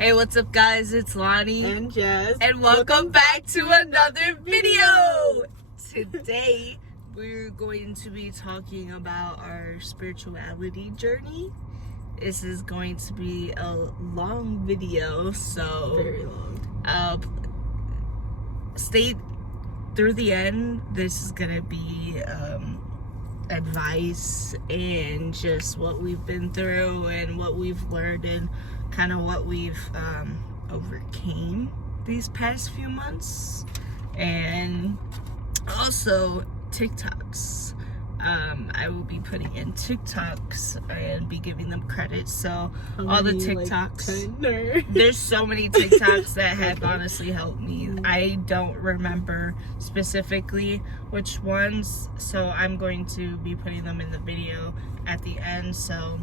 Hey, what's up, guys? It's Lonnie and Jazz, and welcome back to another video. Today we're going to be talking about our spirituality journey. This is going to be a long video, so very long. Stay through the end. This is gonna be advice and just what we've been through and what we've learned and kind of what we've overcame these past few months, and also TikToks. I will be putting in TikToks and be giving them credit. So all the TikToks, there's so many TikToks that have honestly helped me. I don't remember specifically which ones, so I'm going to be putting them in the video at the end. So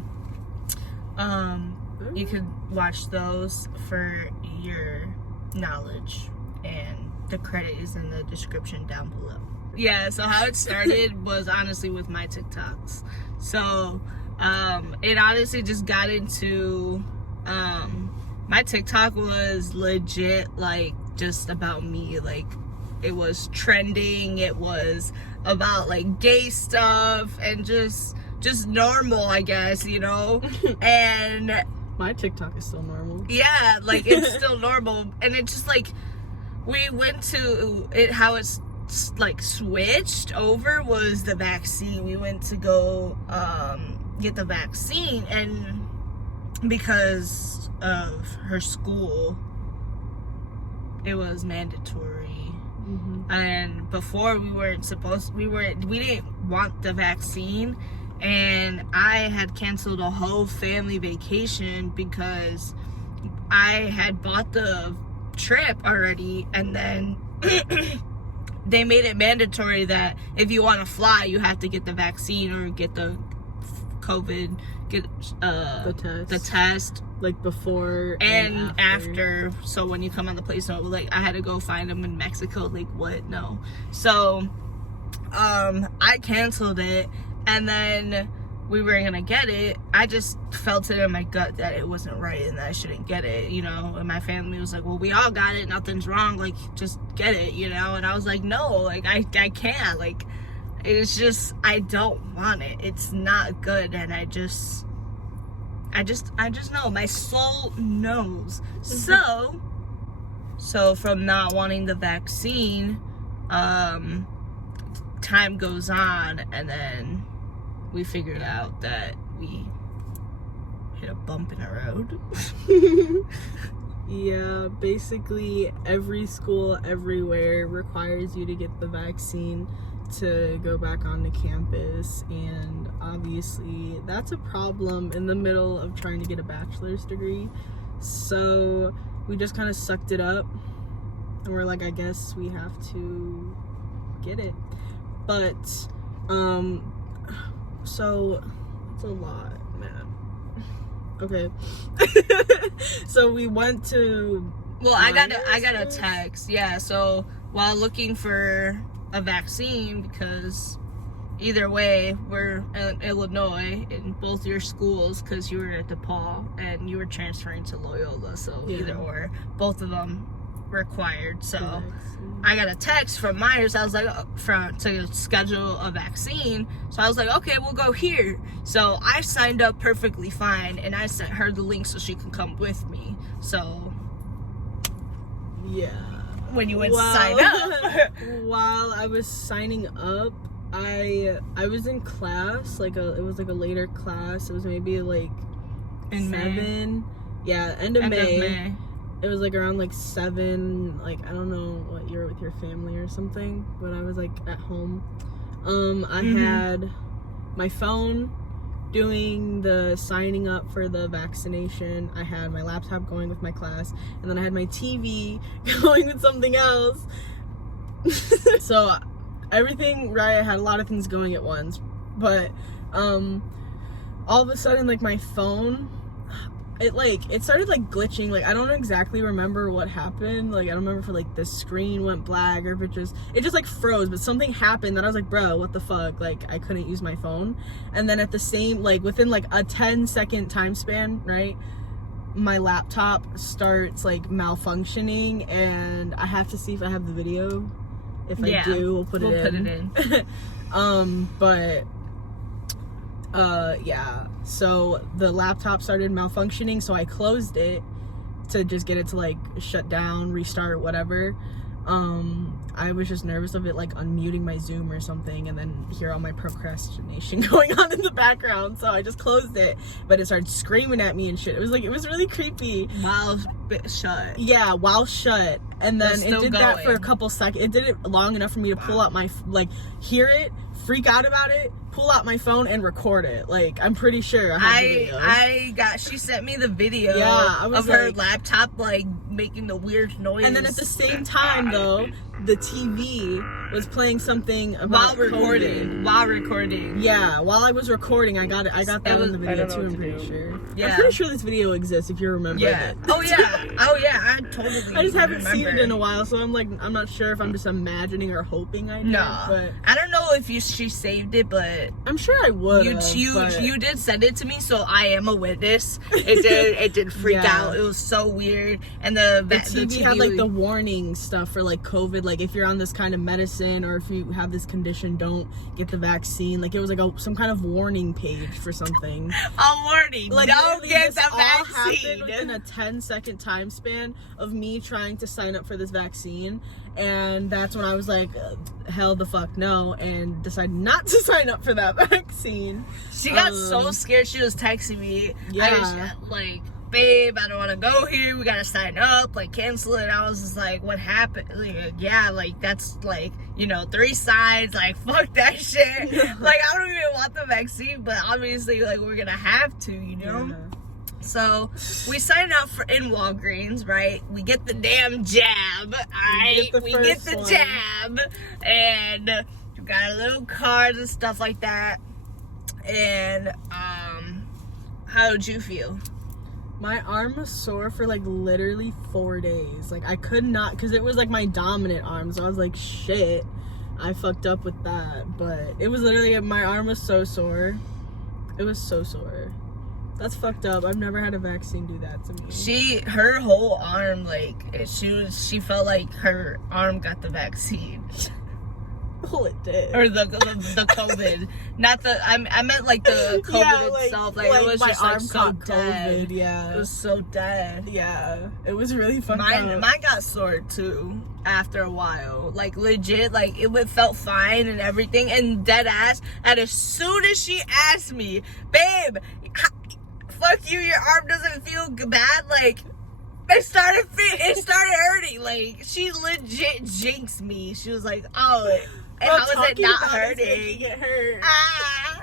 you could watch those for your knowledge, and the credit is in the description down below. Yeah, so how it started was honestly with my TikToks. So it honestly just got into my TikTok was legit like just about me. Like, it was trending, it was about like gay stuff and just normal, I guess, you know. And my TikTok is still normal. Yeah, like it's still normal. And it's just like we went to it, how it's like switched over was the vaccine. We went to go get the vaccine, and because of her school it was mandatory. And before we didn't want the vaccine, and I had canceled a whole family vacation because I had bought the trip already, and then they made it mandatory that if you want to fly, you have to get the vaccine or get the COVID, the test, like before and after. So when you come on the plane, so like I had to go find them in Mexico. Like, what? No. So I canceled it, and then we were gonna get it. I just felt it in my gut that it wasn't right and that I shouldn't get it, you know. And my family was like, well, we all got it, nothing's wrong, like just get it, you know. And I was like, no, like I can't, like it's just, I don't want it, it's not good. And I just know, my soul knows. So from not wanting the vaccine, time goes on, and then we figured out that we hit a bump in the road. Yeah, basically every school everywhere requires you to get the vaccine to go back onto campus, and obviously that's a problem in the middle of trying to get a bachelor's degree. So we just kind of sucked it up, and we're like, I guess we have to get it. But so it's a lot, man. Okay. So we went to, well, I got a text. Yeah, so while looking for a vaccine, because either way we're in Illinois in both your schools, because you were at DePaul and you were transferring to Loyola, so yeah. Either or, both of them required. So I got a text from Myers. I was like, to schedule a vaccine. So I was like, okay, we'll go here. So I signed up perfectly fine, and I sent her the link so she can come with me. So yeah, when you went to sign up, while I was signing up, I was in class, like it was like a later class. It was maybe like in 7. Yeah, end of May. It was like around like 7, like I don't know what, you were with your family or something, but I was like at home. I had my phone doing the signing up for the vaccination. I had my laptop going with my class, and then I had my TV going with something else. So everything, right, I had a lot of things going at once, but all of a sudden, like my phone, it started like glitching. Like I don't exactly remember what happened. Like I don't remember if like the screen went black or if it just like froze, but something happened that I was like, bro, what the fuck? Like I couldn't use my phone. And then at the same, like within like a 10-second time span, right, my laptop starts like malfunctioning, and I have to see if I have the video. If I do, we'll put it in. Yeah. So the laptop started malfunctioning, so I closed it to just get it to like shut down, restart, whatever. I was just nervous of it like unmuting my Zoom or something, and then hear all my procrastination going on in the background. So I just closed it, but it started screaming at me and shit. It was really creepy. While shut. Yeah, while shut. And then it did that for a going. couple seconds. It did it long enough for me to pull out my, like, hear it, freak out about it, pull out my phone and record it. Like, I'm pretty sure I have the video. She sent me the video of her laptop, like, making the weird noise. And then at the same time, though, the TV was playing something about COVID. While recording. Yeah, while I was recording, I got that on the video too, I'm pretty sure. Yeah. I'm pretty sure this video exists if you remember it. Oh yeah, I totally I just haven't remember. seen it in a while, so I'm not sure if I'm just imagining or hoping I did. No, but I don't know if she saved it, but I'm sure I would. You did send it to me, so I am a witness. It did freak out. It was so weird, and the TV had like the warning stuff for like COVID, like if you're on this kind of medicine or if you have this condition, don't get the vaccine. Like it was like some kind of warning page for something. A warning, like don't get the vaccine. Happened within a 10-second time span of me trying to sign up for this vaccine, and that's when I was like, hell the fuck no, and decided not to sign up for that vaccine. She got so scared. She was texting me. Yeah. Like, babe, I don't want to go here. We gotta sign up. Like, cancel it. I was just like, what happened? Like, yeah, like that's like 3 signs. Like, fuck that shit. Like, I don't even want the vaccine, but obviously, like, we're gonna have to, Yeah. So we sign up in Walgreens, right? We get the damn jab, alright? We get the jab, and we got a little cards and stuff like that. And how did you feel? My arm was sore for like literally 4 days. Like I could not, because it was like my dominant arm, so I was like, shit, I fucked up with that. But it was literally, my arm was so sore. It was so sore. That's fucked up. I've never had a vaccine do that to me. Her whole arm, like, she felt like her arm got the vaccine. Well, it did. Or the COVID. Not the, I meant like the COVID itself. Like, it was my just arm like so caught dead. COVID, yeah. It was so dead. Yeah. It was really fucked up. Mine got sore too after a while. Like, legit, like, it felt fine and everything. And dead ass, and as soon as she asked me, babe, fuck you, your arm doesn't feel bad, like, it started hurting. Like, she legit jinxed me. She was like, oh, and how is it not hurting? Making it hurt.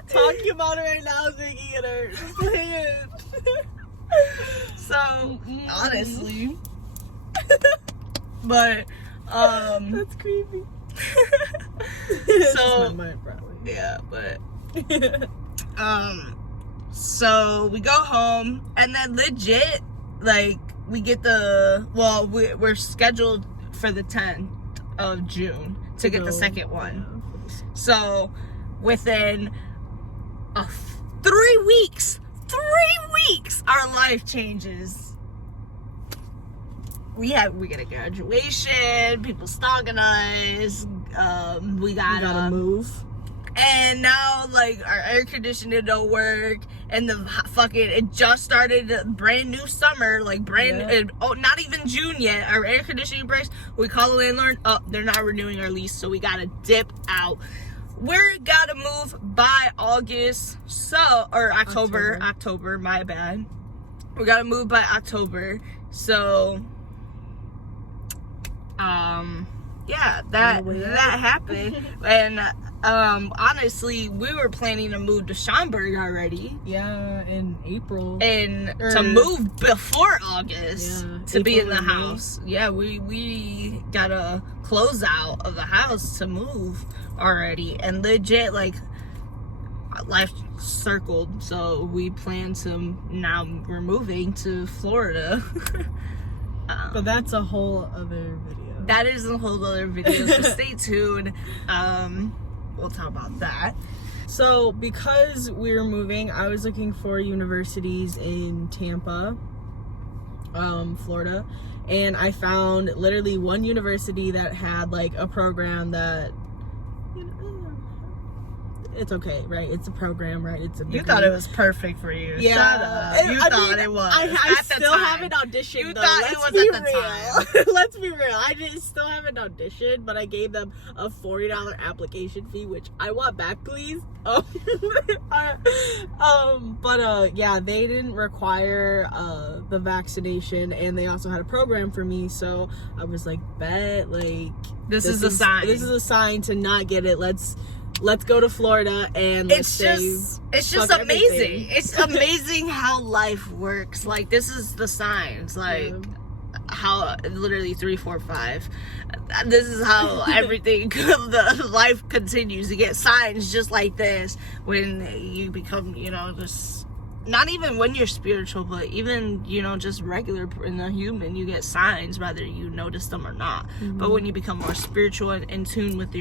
Talking about it right now is making it hurt. Just play it. So, honestly. But, that's creepy. So, my mind, probably. yeah, but, so we go home, and then legit, like, we get we're scheduled for the 10th of June to get the second one. Yeah. So within 3 weeks, our life changes. We get a graduation, people stalking us, we gotta move. And now, like, our air conditioning don't work, and it just started a brand new summer, like, not even June yet. Our air conditioning breaks. We call the landlord, they're not renewing our lease, so we gotta dip out. We're gotta move by August, October, my bad. We gotta move by October, so, yeah, that happened, and, honestly, we were planning to move to Schaumburg already. Yeah, in April. To move before August to April be in the house. Yeah, we got a closeout of the house to move already. And legit, like, life circled. So we plan to, now we're moving to Florida. But that's a whole other video. That is a whole other video, so stay tuned. We'll talk about that. So because we were moving, I was looking for universities in Tampa, Florida, and I found literally one university that had like a program that, you know, it's okay, right? It's a program, right? It's a You thought it was perfect for you. Yeah. Shut up. You thought it was. I still haven't auditioned. You though. thought Let's it was be at the real. Let's be real. I still haven't auditioned, but I gave them a $40 application fee, which I want back, please. Yeah, they didn't require the vaccination, and they also had a program for me. So I was like, bet, like this is a sign. This is a sign to not get it. Let's go to Florida and it's just amazing. Everything. It's amazing how life works. Like, this is the signs. Like, how literally 3, 4, 5. This is how everything, the life continues. You get signs just like this when you become, you know, just not even when you're spiritual, but even, you know, just regular in a human, you get signs whether you notice them or not. But when you become more spiritual and in tune with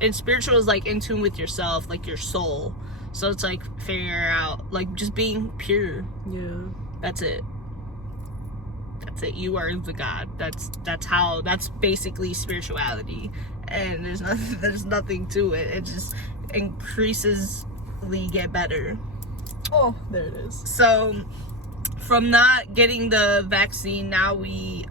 and spiritual is like in tune with yourself, like your soul. So it's like figuring out, like just being pure. Yeah. That's it. You are the God. That's basically spirituality. And there's nothing to it. It just increasingly get better. Oh, there it is. So, from not getting the vaccine, now we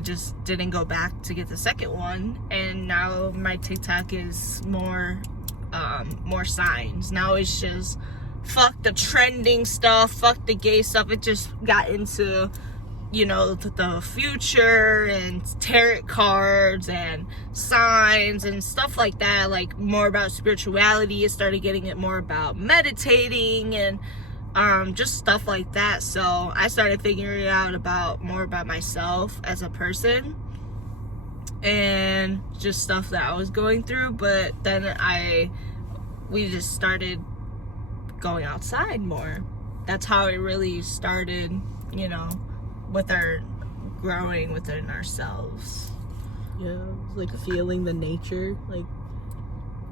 just didn't go back to get the second one, and now my TikTok is more signs. Now it's just fuck the trending stuff, fuck the gay stuff. It just got into, you know, the future and tarot cards and signs and stuff like that, like more about spirituality. It started getting it more about meditating and just stuff like that. So I started figuring out more about myself as a person and just stuff that I was going through. But then we just started going outside more. That's how it really started, you know, with our growing within ourselves. Yeah, like feeling the nature, like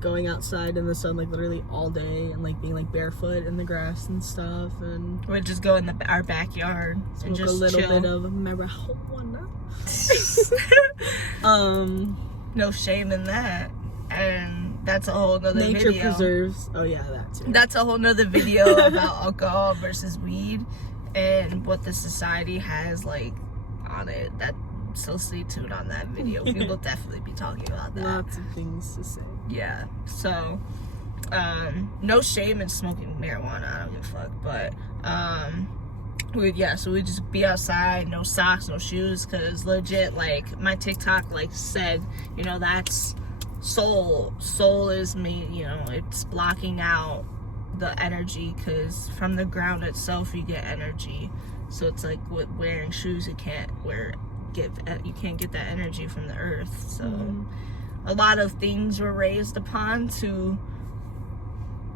going outside in the sun, like literally all day, and like being like barefoot in the grass and stuff, and we'd just go in our backyard smoke and just a little chill. bit of marijuana. No shame in that, and that's a whole nother nature video. Preserves. Oh yeah, that too. That's a whole nother video about alcohol versus weed and what the society has like on it. So stay tuned on that video. We will definitely be talking about that. Lots of things to say. Yeah. So no shame in smoking marijuana. I don't give a fuck. But so we'd just be outside, no socks, no shoes, because legit, like my TikTok like said, you know, that's soul is me, you know, it's blocking out the energy, because from the ground itself you get energy. So it's like with wearing shoes, you can't get that energy from the earth. So a lot of things were raised upon to,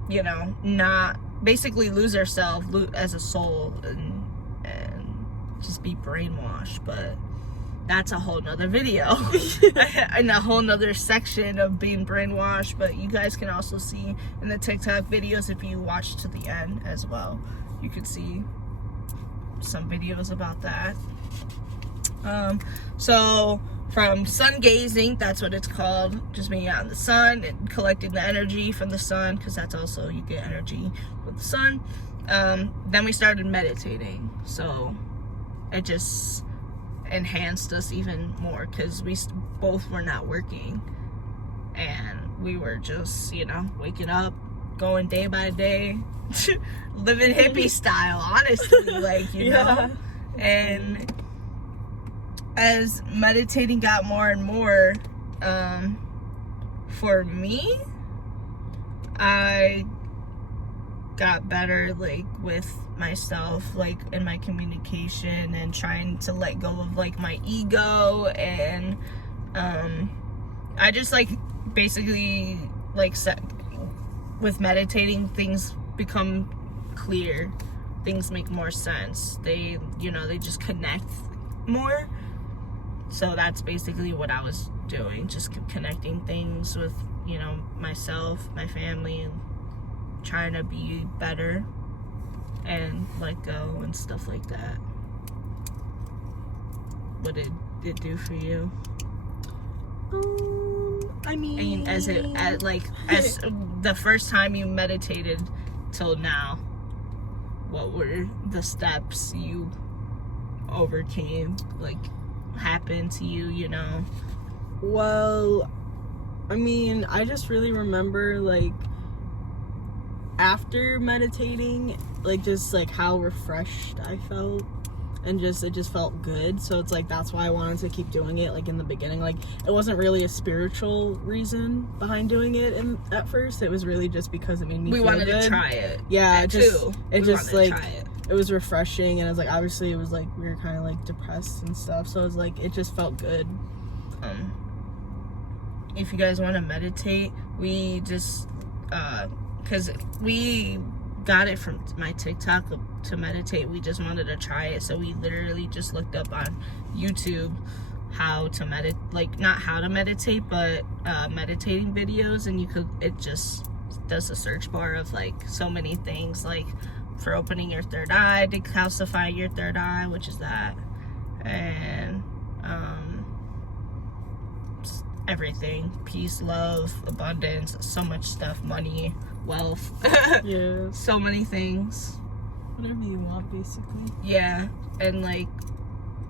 you know, not basically lose ourselves as a soul and just be brainwashed. But that's a whole nother video and a whole nother section of being brainwashed. But you guys can also see in the TikTok videos, if you watch to the end as well, you could see some videos about that. So from sun gazing, that's what it's called, just being out in the sun and collecting the energy from the sun, because that's also, you get energy with the sun. Then we started meditating, so it just enhanced us even more, because we both were not working and we were just, you know, waking up, going day by day, living hippie style, honestly, like, you know. And as meditating got more and more, for me, I got better, like, with myself, like, in my communication, and trying to let go of, like, my ego. And I just, like, basically, like, with meditating, things become clear, things make more sense, they, you know, they just connect more. So that's basically what I was doing, just connecting things with, you know, myself, my family, and trying to be better. and let go and stuff like that. What did it do for you? I mean, And as the first time you meditated till now, what were the steps you overcame, like, happened to you, you know? Well, I mean, I just really remember, like, after meditating, like, just, like, how refreshed I felt, and it just felt good. So it's, like, that's why I wanted to keep doing it, like, in the beginning. Like, it wasn't really a spiritual reason behind doing it at first. It was really just because it made me feel good. We wanted to try it. Yeah, It was refreshing, and it was, like, obviously it was, like, we were kind of, like, depressed and stuff, so it was, like, it just felt good. If you guys want to meditate, we just because we got it from my TikTok to meditate. We just wanted to try it, so we literally just looked up on YouTube how to meditate, like, not how to meditate, but meditating videos, and it just does a search bar of, like, so many things, like, for opening your third eye, decalcifying your third eye, which is that, and everything, peace, love, abundance, so much stuff, money, wealth, Yeah, so many things. whatever you want, basically. Yeah, and, like,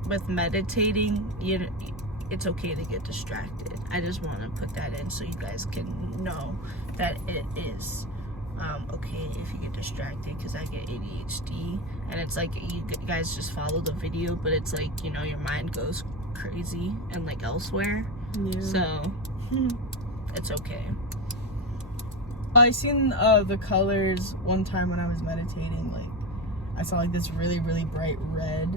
with meditating, it's okay to get distracted. I just want to put that in so you guys can know that it is okay if you get distracted, because I get ADHD, and it's like you guys just follow the video, but it's like, you know, your mind goes crazy and, like, elsewhere. Yeah. So it's okay. I seen the colors one time when I was meditating. Like, I saw, like, this really, really bright red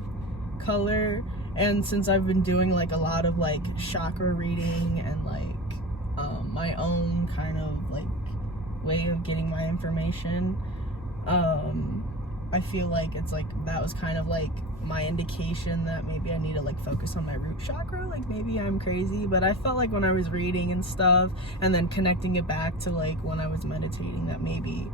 color, and since I've been doing, like, a lot of, like, chakra reading and, like, my own kind of, like, way of getting my information, I feel like it's, like, that was kind of, like, my indication that maybe I need to, like, focus on my root chakra. Like, maybe I'm crazy, but I felt like when I was reading and stuff, and then connecting it back to, like, when I was meditating, that maybe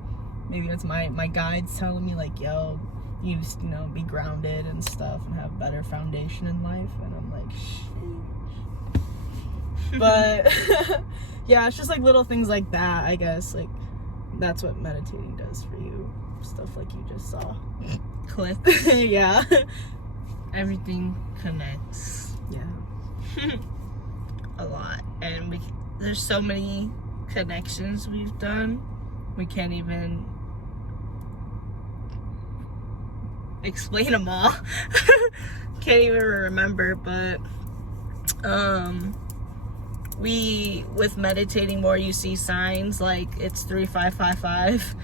it's my guides telling me, like, yo, you just, you know, be grounded and stuff and have a better foundation in life. And I'm like, shit. But yeah, it's just, like, little things like that, I guess. Like, that's what meditating does for you. Stuff like you just saw. Click. Yeah. Everything connects. Yeah. A lot. And there's so many connections we've done. We can't even explain them all. Can't even remember, but with meditating more, you see signs like it's 3555.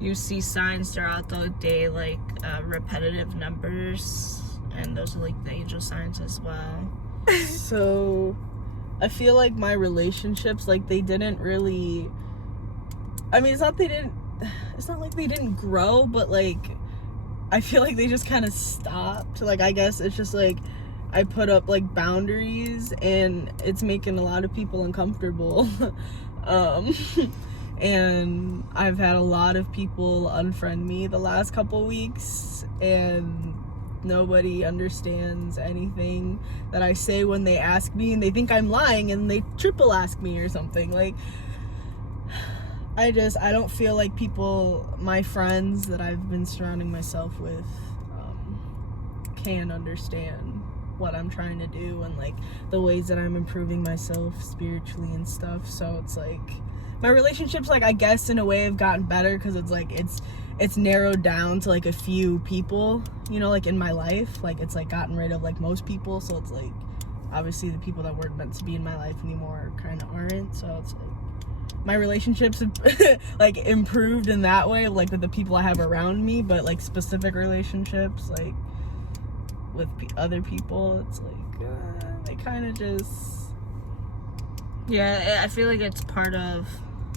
You see signs throughout the day, like repetitive numbers, and those are, like, the angel signs as well. So I feel like my relationships, like, they didn't really, I mean, it's not like they didn't grow, but, like, I feel like they just kind of stopped. Like, I guess it's just, like, I put up, like, boundaries, and it's making a lot of people uncomfortable. And I've had a lot of people unfriend me the last couple weeks, and nobody understands anything that I say when they ask me, and they think I'm lying, and they triple ask me or something. Like, I don't feel like my friends that I've been surrounding myself with, can understand what I'm trying to do, and, like, the ways that I'm improving myself spiritually and stuff. So it's like, my relationships, like, I guess in a way have gotten better, because it's like it's narrowed down to, like, a few people, you know, like, in my life. Like, it's, like, gotten rid of, like, most people, so it's like, obviously the people that weren't meant to be in my life anymore kind of aren't. So it's like, my relationships have like improved in that way, like, with the people I have around me, but, like, specific relationships, like, with other people, it's like they kind of just, yeah, I feel like it's part of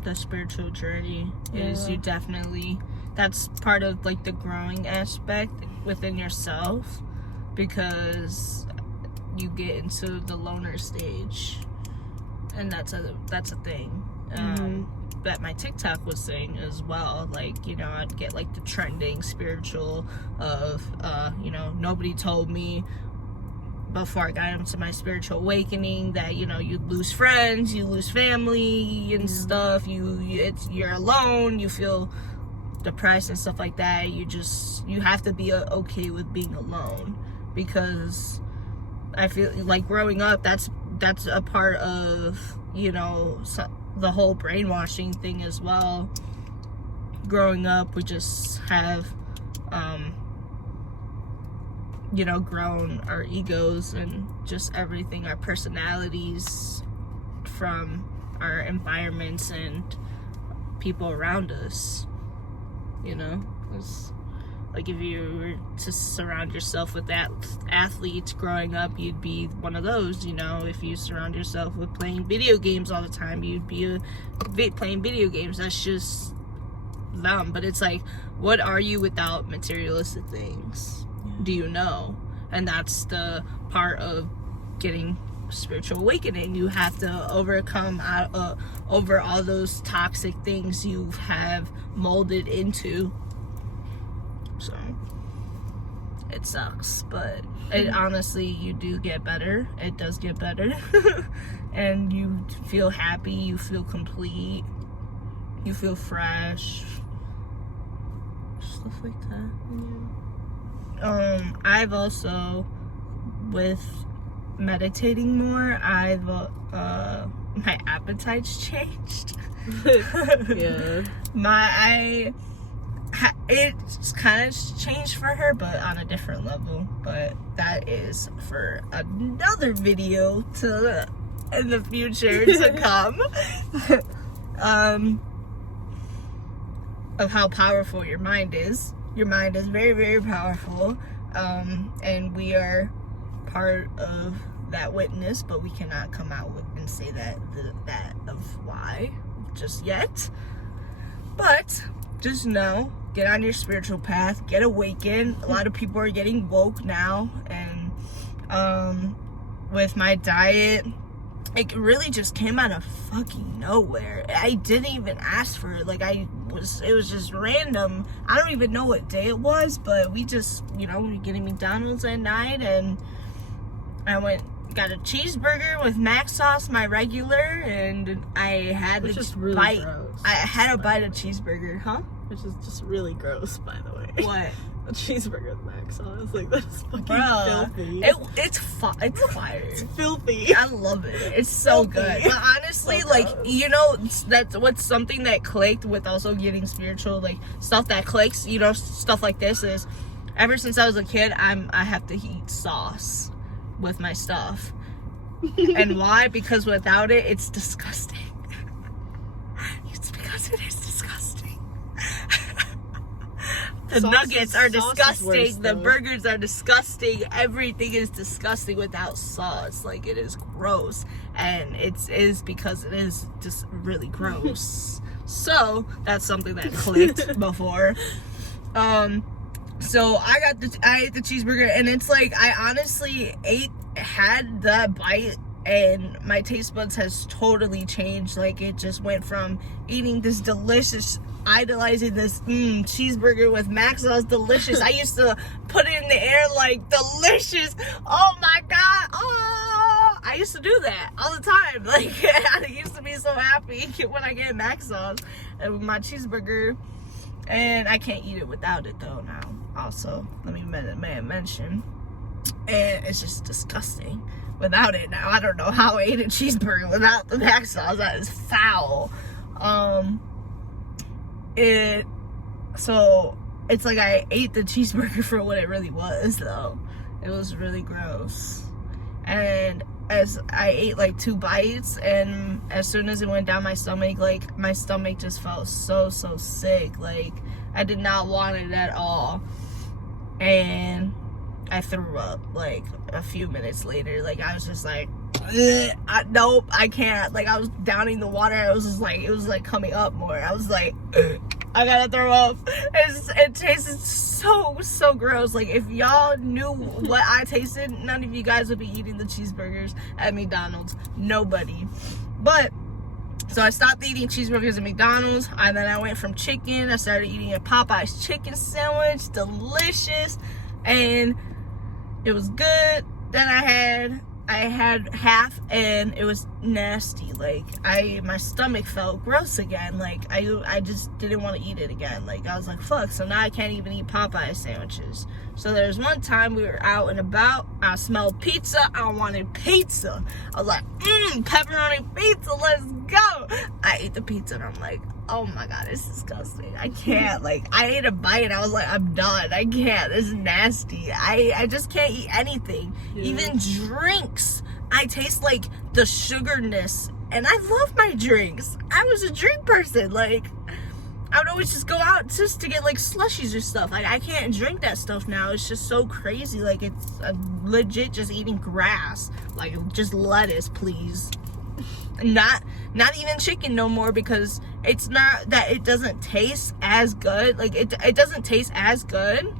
the spiritual journey. Is you definitely, that's part of, like, the growing aspect within yourself, because you get into the loner stage, and that's a thing. that my TikTok was saying as well. Like, you know, I'd get like the trending spiritual of, you know, nobody told me before I got into my spiritual awakening that, you know, you lose friends, you lose family and stuff. You're alone. You feel depressed and stuff like that. You have to be okay with being alone, because I feel like growing up, that's a part of, you know, the whole brainwashing thing as well. Growing up, we just have, you know, grown our egos and just everything, our personalities, from our environments and people around us. You know, it's like if you were to surround yourself with athletes growing up, you'd be one of those. You know, if you surround yourself with playing video games all the time, you'd be playing video games. That's just them. But it's like, what are you without materialistic things? Do you know? And that's the part of getting spiritual awakening. You have to overcome over all those toxic things you have molded into. So it sucks, but it honestly, you do get better. It does get better. And you feel happy, you feel complete, you feel fresh, stuff like that. I've also, with meditating more, my appetite's changed. Yeah. It's kind of changed for her, but on a different level. But that is for another video in the future to come. Of how powerful your mind is. Your mind is very, very powerful. And we are part of that witness, but we cannot come out and say that of why just yet. But just know, get on your spiritual path, get awakened. A lot of people are getting woke now, and with my diet, it really just came out of fucking nowhere. I didn't even ask for it. Like, it was just random. I don't even know what day it was, but we just, you know, we were getting McDonald's at night, and I got a cheeseburger with mac sauce, my regular, and I had really bite. Gross, I had a bite of cheeseburger, huh? Which is just really gross, by the way. What? A cheeseburger with mac sauce, like, that's fucking filthy. It's fire. It's filthy. I love it. It's so good. But honestly, So like, gross. you know, that's what's something that clicked with also getting spiritual, like, stuff that clicks, you know, stuff like this is, ever since I was a kid, I have to eat sauce with my stuff. And why? Because without it, it's disgusting. It's because it is disgusting. The nuggets are disgusting. The burgers are disgusting. Everything is disgusting without sauce. Like, it is gross. And it is because it is just really gross. So, that's something that clicked before. So I ate the cheeseburger, and it's like, I honestly had that bite, and my taste buds has totally changed. Like, it just went from eating this delicious, idolizing this cheeseburger with mac sauce, delicious. I used to put it in the air like, delicious. Oh my god. Oh, I used to do that all the time. Like, I used to be so happy when I get mac sauce with my cheeseburger, and I can't eat it without it though now. Also, let me mention, and it's just disgusting without it now. I don't know how I ate a cheeseburger without the mac sauce. That is foul. So it's like I ate the cheeseburger for what it really was, though. It was really gross. And as I ate like 2 bites, and as soon as it went down my stomach, like, my stomach just felt so sick. Like, I did not want it at all. And I threw up like a few minutes later. Like, I was just like, nope, I can't. Like, I was downing the water. It was like coming up more. I was like, I gotta throw up. It tasted so gross. Like, if y'all knew what I tasted, none of you guys would be eating the cheeseburgers at McDonald's. Nobody. But So I stopped eating cheeseburgers at McDonald's, and then I went from chicken. I started eating a Popeye's chicken sandwich, delicious, and it was good. Then I had half, and it was nasty. Like, my stomach felt gross again. Like, I just didn't want to eat it again. Like, I was like, fuck. So now I can't even eat Popeye sandwiches. So there's one time we were out and about. I smelled pizza. I wanted pizza. I was like, pepperoni pizza. Let's go. I ate the pizza, and I'm like, oh my god, it's disgusting. I can't. Like, I ate a bite, and I was like, I'm done. I can't. This is nasty. I just can't eat anything. Yeah. Even drinks. I taste like the sugarness, and I love my drinks. I was a drink person. Like, I would always just go out just to get like slushies or stuff. Like, I can't drink that stuff now. It's just so crazy. Like, it's legit just eating grass. Like, just lettuce, please. Not even chicken no more, because it's not that it doesn't taste as good. Like, it doesn't taste as good,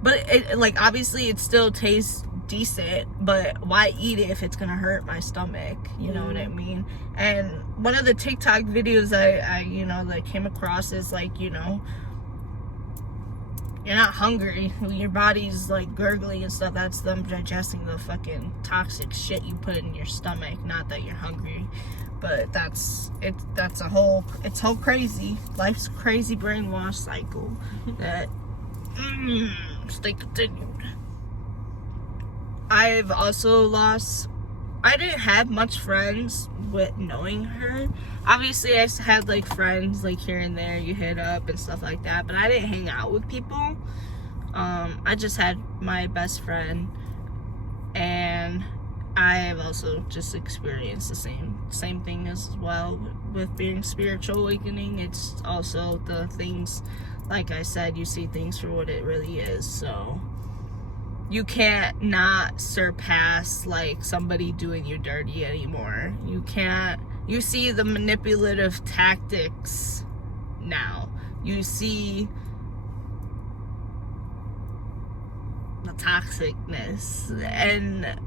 but it, like, obviously it still tastes decent, but why eat it if it's gonna hurt my stomach? You know what I mean? And one of the TikTok videos I you know, that came across is like, you know, you're not hungry, your body's like gurgling and stuff. That's them digesting the fucking toxic shit you put in your stomach, not that you're hungry. But it's whole crazy, life's crazy brainwash cycle that stay continued. I've also I didn't have much friends with knowing her. Obviously, I had like friends like here and there you hit up and stuff like that, but I didn't hang out with people. I just had my best friend, and I have also just experienced the same thing as well with being spiritual awakening. It's also the things, like I said, you see things for what it really is. So you can't not surpass like somebody doing you dirty anymore. You see the manipulative tactics now. You see the toxicness, and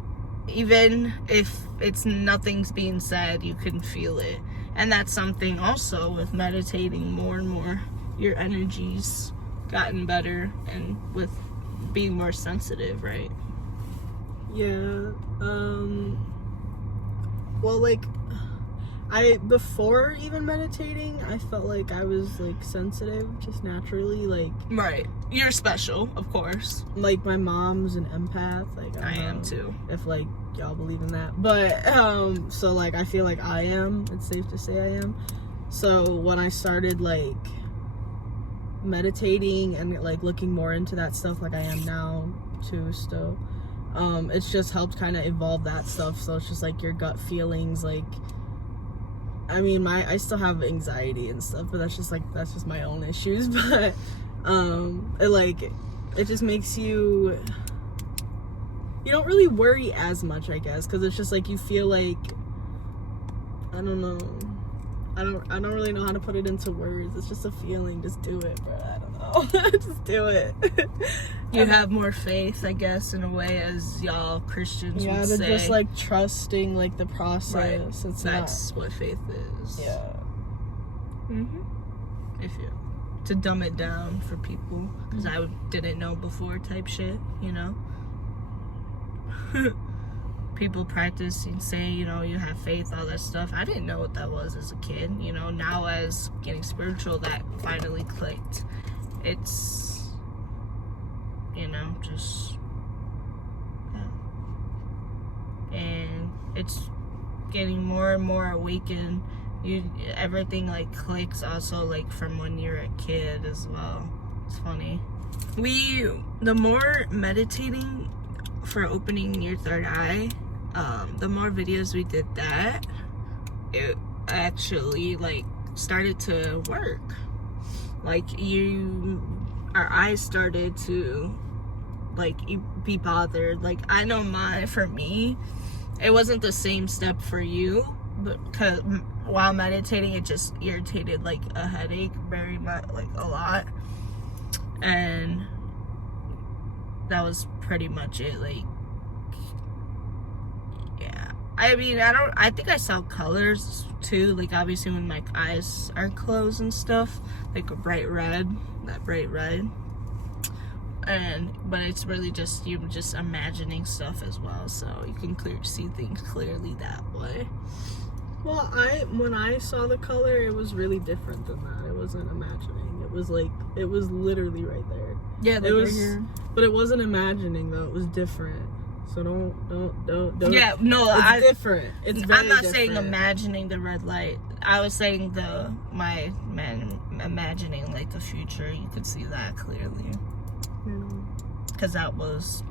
even if nothing's being said, you can feel it. And that's something also with meditating more and more. Your energy's gotten better, and with being more sensitive, right? Yeah. Well, like, before even meditating, I felt like I was like sensitive just naturally, like. Right. You're special, of course. Like, my mom's an empath. Like, I am too. If like y'all believe in that, but so like I feel like I am. It's safe to say I am. So when I started like meditating and like looking more into that stuff, like I am now too still, it's just helped kind of evolve that stuff. So it's just like your gut feelings, like, I mean, I still have anxiety and stuff, but that's just my own issues. But it just makes you don't really worry as much, I guess, because it's just like you feel like, I don't know, I don't really know how to put it into words. It's just a feeling. Just do it, bro. I don't know. Just do it. You have more faith, I guess, in a way, as y'all Christians would say. Yeah, they're just like trusting like the process. Right. That's what faith is. Yeah. To dumb it down for people, because I didn't know before type shit, you know. People practice and say, you know, you have faith, all that stuff. I didn't know what that was as a kid, you know. Now as getting spiritual, that finally clicked. It's, you know, just, yeah. And it's getting more and more awakened. Everything like clicks also, like from when you're a kid as well. It's funny. The more meditating for opening your third eye, the more videos we did that, it actually like started to work. Like our eyes started to like be bothered. Like, I know for me, it wasn't the same step for you, but because while meditating, it just irritated like a headache very much, like a lot, and that was pretty much it. Like, yeah, I mean, I think I saw colors too, like obviously when my eyes are closed and stuff, like a bright red, that bright red. But it's really just, you're just imagining stuff as well, so you can see things clearly that way. Well, when I saw the color, it was really different than that. It wasn't imagining. It was like, it was literally right there. Yeah, it was, right here. But it wasn't imagining though. It was different. So don't. Yeah, no, it's different. It's very I'm not different. saying imagining the red light. I was saying imagining like the future. You could see that clearly. Because that was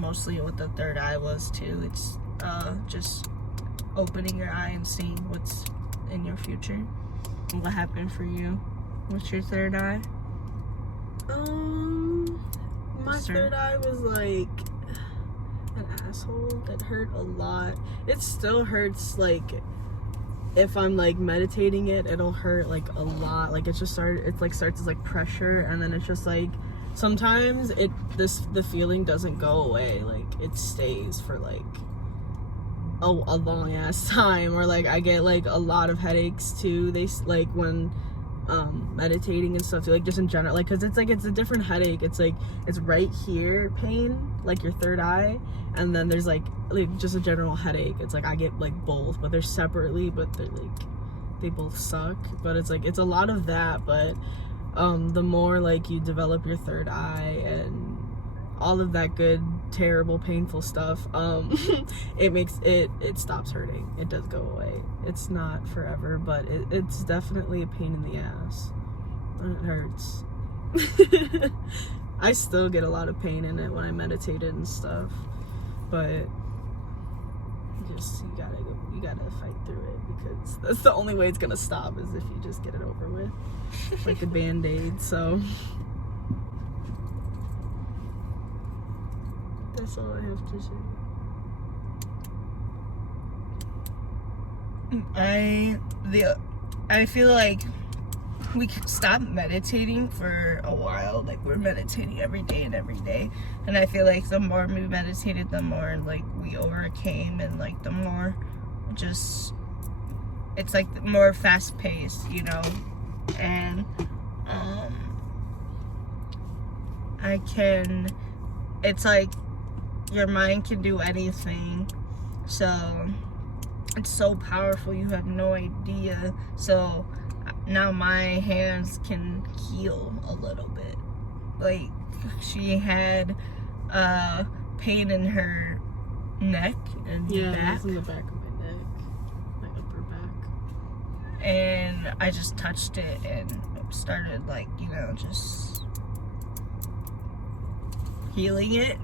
mostly what the third eye was too. It's just opening your eye and seeing what's in your future. What happened for you? What's your third eye? My third eye was like an asshole. It hurt a lot. It still hurts, like if I'm like meditating it'll hurt like a lot. Like it starts as like pressure, and then it's just like sometimes the feeling doesn't go away. Like it stays for like a long ass time, or like I get like a lot of headaches too. They like when meditating and stuff too, like just in general, like because it's a different headache. It's like it's right here pain, like your third eye, and then there's like just a general headache. It's like I get like both, but they're separately, but they're like they both suck. But it's like it's a lot of that. But the more like you develop your third eye and all of that good, terrible, painful stuff, it stops hurting. It does go away. It's not forever, but it's definitely a pain in the ass. And it hurts. I still get a lot of pain in it when I meditated and stuff, but you gotta fight through it, because that's the only way it's gonna stop, is if you just get it over with, like a band-aid. So that's all I have to say. I feel like we stopped meditating for a while. Like we're meditating every day, and I feel like the more we meditated, the more like we overcame, and like the more just it's like more fast paced, you know. And it's like your mind can do anything, so it's so powerful, you have no idea. So now my hands can heal a little bit. Like she had pain in her neck and back. It's in the back of my neck, my upper back, and I just touched it and started like, you know, just healing it.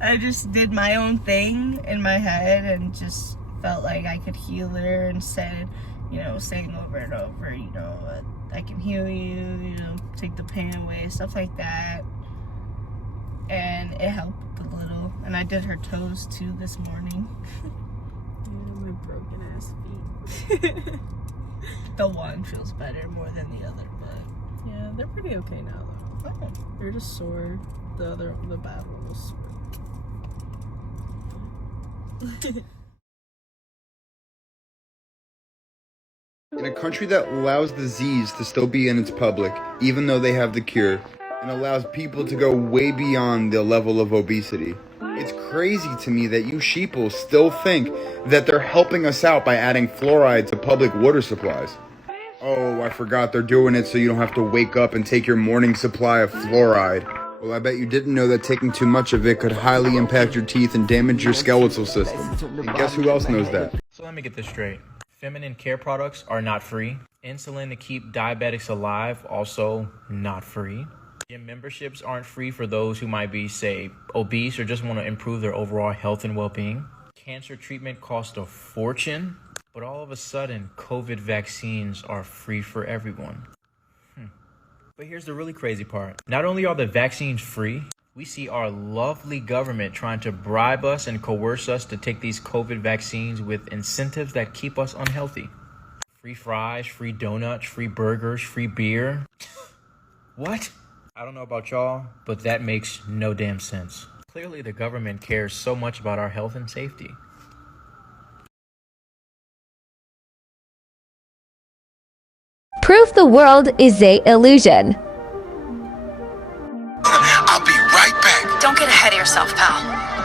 I just did my own thing in my head and just felt like I could heal her, and said, you know, saying over and over, you know, I can heal you, you know, take the pain away, stuff like that. And it helped a little. And I did her toes too this morning. Yeah, my broken ass feet. The one feels better more than the other, but yeah, they're pretty okay now though. oh. They're just sore. The bad one was sore. In a country that allows disease to still be in its public, even though they have the cure, and allows people to go way beyond the level of obesity, it's crazy to me that you sheeple still think that they're helping us out by adding fluoride to public water supplies. Oh, I forgot they're doing it so you don't have to wake up and take your morning supply of fluoride. Well, I bet you didn't know that taking too much of it could highly impact your teeth and damage your skeletal system. And guess who else knows that? So let me get this straight. Feminine care products are not free. Insulin to keep diabetics alive, also not free. Gym memberships aren't free for those who might be, say, obese or just want to improve their overall health and well-being. Cancer treatment costs a fortune, but all of a sudden, COVID vaccines are free for everyone. But here's the really crazy part. Not only are the vaccines free, we see our lovely government trying to bribe us and coerce us to take these COVID vaccines with incentives that keep us unhealthy. Free fries, free donuts, free burgers, free beer. What? I don't know about y'all, but that makes no damn sense. Clearly the government cares so much about our health and safety. Prove the world is a illusion. I'll be right back. Don't get ahead of yourself, pal.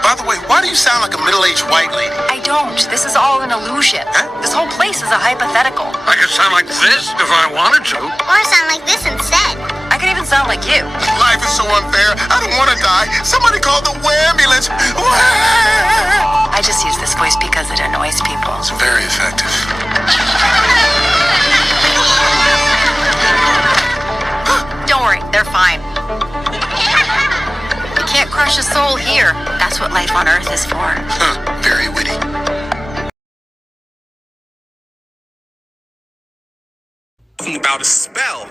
By the way, why do you sound like a middle-aged white lady? I don't. This is all an illusion. Huh? This whole place is a hypothetical. I could sound like this if I wanted to. Or sound like this instead. I could even sound like you. Life is so unfair. I don't want to die. Somebody call the ambulance. I just use this voice because it annoys people. It's very effective. Don't worry, they're fine. You can't crush a soul here. That's what life on Earth is for. Very witty. Talking about a spell.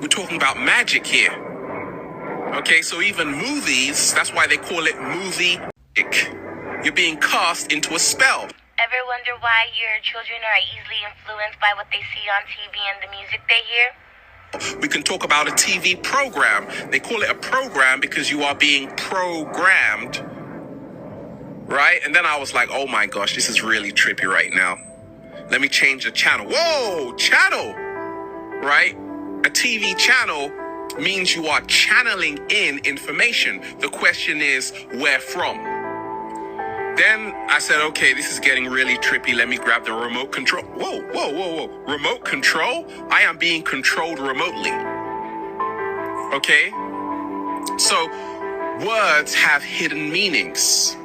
We're talking about magic here. Okay, so even movies, that's why they call it movie-ic. You're being cast into a spell. Ever wonder why your children are easily influenced by what they see on TV and the music they hear? We can talk about a TV program. They call it a program because you are being programmed. Right? And then I was like, oh my gosh, this is really trippy right now. Let me change the channel. Whoa, channel! Right? A TV channel means you are channeling in information. The question is, where from? Then I said, okay, this is getting really trippy. Let me grab the remote control. Whoa, whoa, whoa, whoa. Remote control? I am being controlled remotely. Okay? So, words have hidden meanings.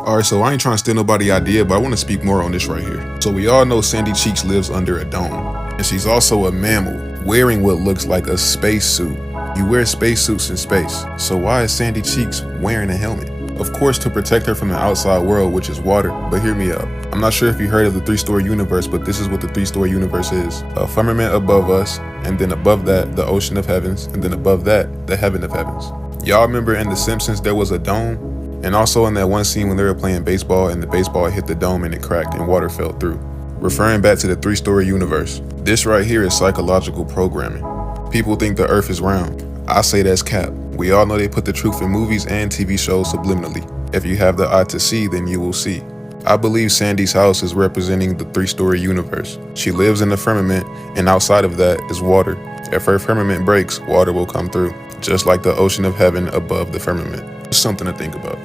Alright, so I ain't trying to steal nobody's idea, but I want to speak more on this right here. So we all know Sandy Cheeks lives under a dome, and she's also a mammal, wearing what looks like a spacesuit. You wear spacesuits in space, so why is Sandy Cheeks wearing a helmet? Of course, to protect her from the outside world, which is water, but hear me out. I'm not sure if you heard of the three-story universe, but this is what the three-story universe is. A firmament above us, and then above that, the ocean of heavens, and then above that, the heaven of heavens. Y'all remember in The Simpsons there was a dome? And also in that one scene when they were playing baseball and the baseball hit the dome and it cracked and water fell through. Referring back to the three-story universe, this right here is psychological programming. People think the earth is round. I say that's cap. We all know they put the truth in movies and TV shows subliminally. If you have the eye to see, then you will see. I believe Sandy's house is representing the three-story universe. She lives in the firmament, and outside of that is water. If her firmament breaks, water will come through, just like the ocean of heaven above the firmament. Just something to think about.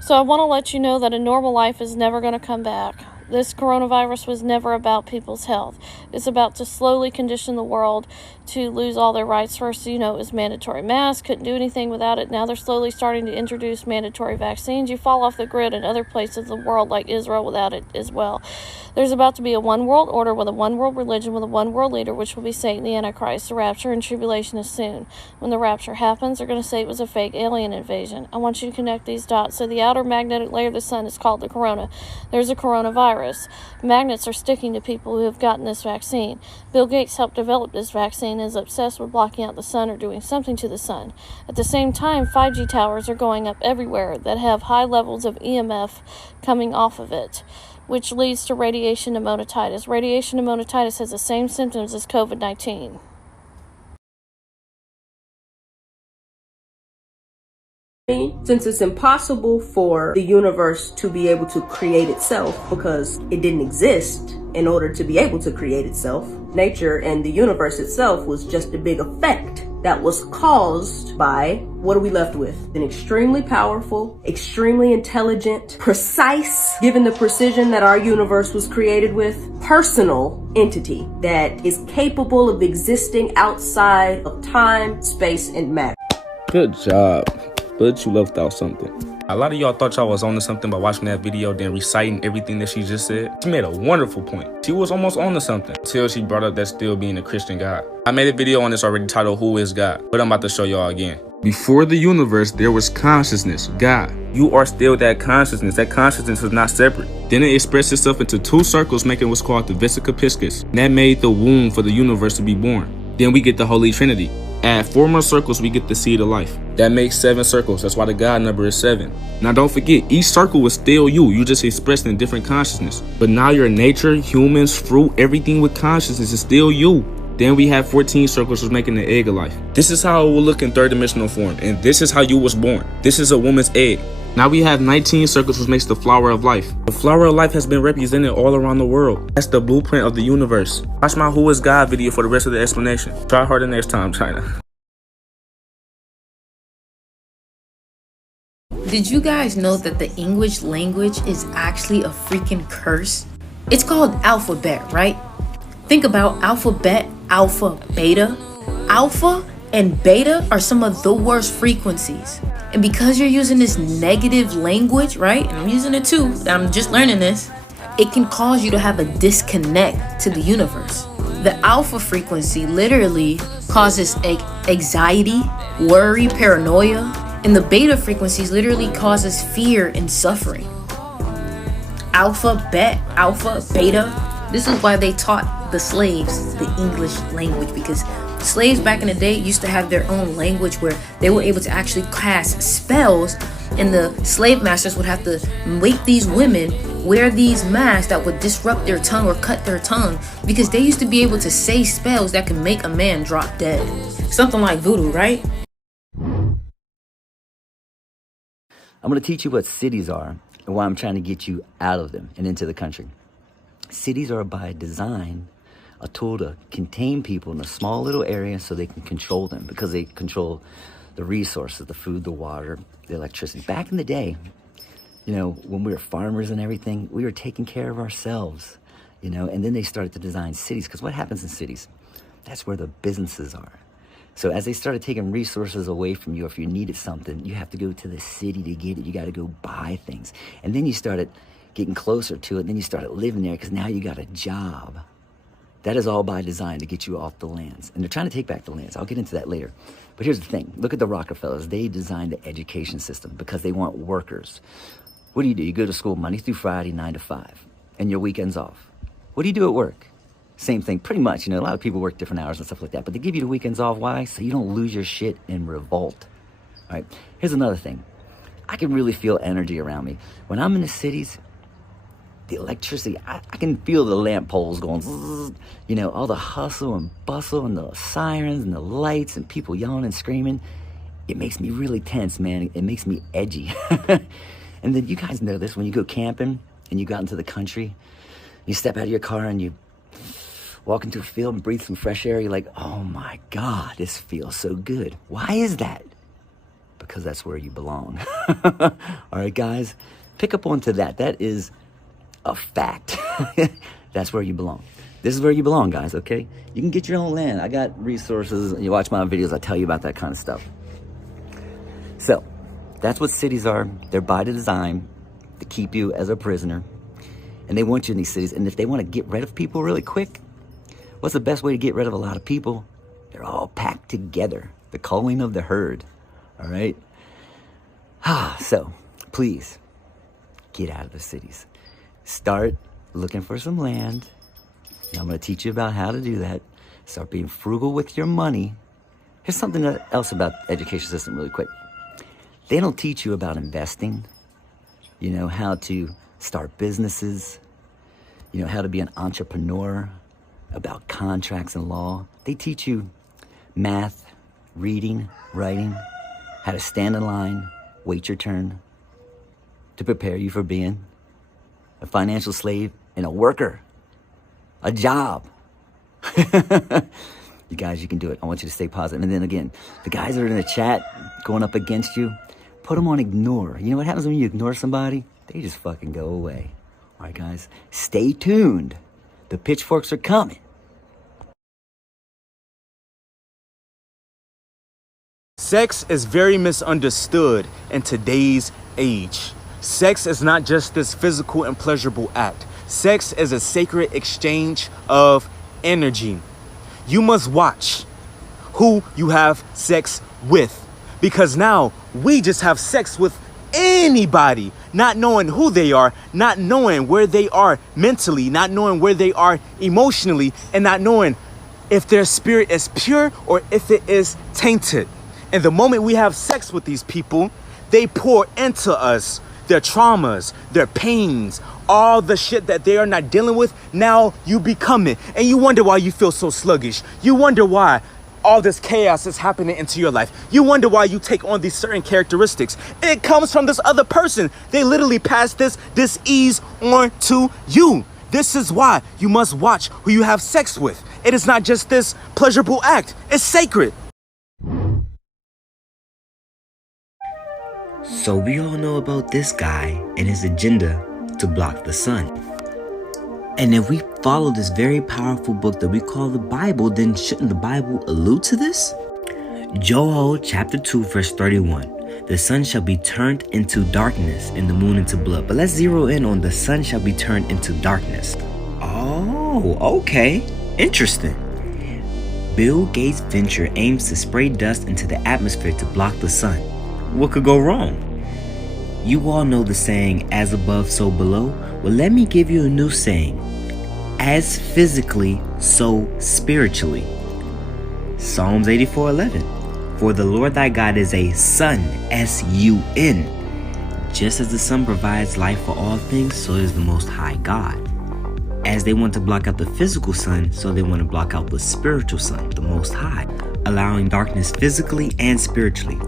So I want to let you know that a normal life is never going to come back. This coronavirus was never about people's health. It's about to slowly condition the world to lose all their rights. First, it was mandatory masks, couldn't do anything without it. Now they're slowly starting to introduce mandatory vaccines. You fall off the grid in other places of the world like Israel without it as well. There's about to be a one world order with a one world religion with a one world leader, which will be Satan, the Antichrist. The rapture and tribulation is soon. When the rapture happens, they're going to say it was a fake alien invasion. I want you to connect these dots. So the outer magnetic layer of the sun is called the corona. There's a coronavirus. Magnets are sticking to people who have gotten this vaccine. Bill Gates helped develop this vaccine and is obsessed with blocking out the sun or doing something to the sun. At the same time, 5G towers are going up everywhere that have high levels of EMF coming off of it, which leads to radiation pneumonitis. Radiation pneumonitis has the same symptoms as COVID-19. Since it's impossible for the universe to be able to create itself because it didn't exist in order to be able to create itself, nature and the universe itself was just a big effect that was caused by, what are we left with? An extremely powerful, extremely intelligent, precise, given the precision that our universe was created with, personal entity that is capable of existing outside of time, space, and matter. Good job. But you left out something. A lot of y'all thought y'all was onto something by watching that video, then reciting everything that she just said. She made a wonderful point. She was almost onto something until she brought up that still being a Christian God. I made a video on this already titled Who is God? But I'm about to show y'all again. Before the universe, there was consciousness, God. You are still that consciousness. That consciousness is not separate. Then it expressed itself into two circles, making what's called the vesica piscis. And that made the womb for the universe to be born. Then we get the Holy Trinity. Add 4 more circles, we get the seed of life. That makes 7 circles. That's why the God number is 7. Now don't forget, each circle is still you. You just expressed in a different consciousness. But now your nature, humans, fruit, everything with consciousness is still you. Then we have 14 circles, which making the egg of life. This is how it will look in third dimensional form, and this is how you was born. This is a woman's egg. Now we have 19 circles, which makes the flower of life. The flower of life has been represented all around the world. That's the blueprint of the universe. Watch my Who is God video for the rest of the explanation. Try harder next time, China. Did you guys know that the English language is actually a freaking curse? It's called alphabet, right? Think about alphabet, alpha, beta. Alpha and beta are some of the worst frequencies. And because you're using this negative language, right? And I'm using it too, I'm just learning this. It can cause you to have a disconnect to the universe. The alpha frequency literally causes anxiety, worry, paranoia. And the beta frequencies literally causes fear and suffering. Alpha, beta. This is why they taught the slaves the English language, because slaves back in the day used to have their own language where they were able to actually cast spells, and the slave masters would have to make these women wear these masks that would disrupt their tongue or cut their tongue, because they used to be able to say spells that could make a man drop dead. Something like voodoo, right? I'm going to teach you what cities are and why I'm trying to get you out of them and into the country. Cities are by design a tool to contain people in a small little area so they can control them, because they control the resources, the food, the water, the electricity. Back in the day, when we were farmers and everything, we were taking care of ourselves, and then they started to design cities, because what happens in cities? That's where the businesses are. So as they started taking resources away from you, if you needed something, you have to go to the city to get it. You got to go buy things. And then you started getting closer to it. And then you started living there because now you got a job. That is all by design to get you off the lands. And they're trying to take back the lands. I'll get into that later. But here's the thing. Look at the Rockefellers. They designed the education system because they want workers. What do? You go to school Monday through Friday, 9 to 5, and your weekends off. What do you do at work? Same thing, pretty much. A lot of people work different hours and stuff like that, but they give you the weekends off. Why? So you don't lose your shit in revolt. All right. Here's another thing. I can really feel energy around me. When I'm in the cities, the electricity, I can feel the lamp poles going, zzz, all the hustle and bustle and the sirens and the lights and people yelling and screaming. It makes me really tense, man. It makes me edgy. And then you guys know this, when you go camping and you go out into the country, you step out of your car and you walk into a field and breathe some fresh air, you're like, oh my God, this feels so good. Why is that? Because that's where you belong. All right, guys, pick up onto that. That is a fact. That's where you belong. This is where you belong, guys, okay? You can get your own land. I got resources. You watch my videos, I tell you about that kind of stuff. So, that's what cities are. They're by design to keep you as a prisoner. And they want you in these cities. And if they want to get rid of people really quick, what's the best way to get rid of a lot of people? They're all packed together. The culling of the herd. All right? So, please, get out of the cities. Start looking for some land. Now, I'm going to teach you about how to do that. Start being frugal with your money. Here's something else about the education system really quick. They don't teach you about investing. How to start businesses. How to be an entrepreneur. About contracts and law. They teach you math, reading, writing, how to stand in line, wait your turn, to prepare you for being a financial slave and a worker, a job. You guys, you can do it. I want you to stay positive. And then again, the guys that are in the chat going up against you, put them on ignore. You know what happens when you ignore somebody? They just fucking go away. All right, guys, stay tuned. The pitchforks are coming. Sex is very misunderstood in today's age. Sex is not just this physical and pleasurable act. Sex is a sacred exchange of energy. You must watch who you have sex with, because now we just have sex with anybody, not knowing who they are, not knowing where they are mentally, not knowing where they are emotionally, and not knowing if their spirit is pure or if it is tainted. And the moment we have sex with these people, they pour into us their traumas, their pains, all the shit that they are not dealing with, now you become it. And you wonder why you feel so sluggish. You wonder why all this chaos is happening into your life. You wonder why you take on these certain characteristics. It comes from this other person. They literally pass this ease on to you. This is why you must watch who you have sex with. It is not just this pleasurable act. It's sacred. So we all know about this guy and his agenda to block the sun. And if we follow this very powerful book that we call the Bible, then shouldn't the Bible allude to this? Joel chapter 2 verse 31. The sun shall be turned into darkness and the moon into blood. But let's zero in on the sun shall be turned into darkness. Oh, okay. Interesting. Bill Gates' venture aims to spray dust into the atmosphere to block the sun. What could go wrong? You all know the saying, as above, so below. Well, let me give you a new saying. As physically, so spiritually. Psalms 84:11. For the Lord thy God is a sun, S-U-N. Just as the sun provides life for all things, so is the Most High God. As they want to block out the physical sun, so they want to block out the spiritual sun, the Most High, allowing darkness physically and spiritually.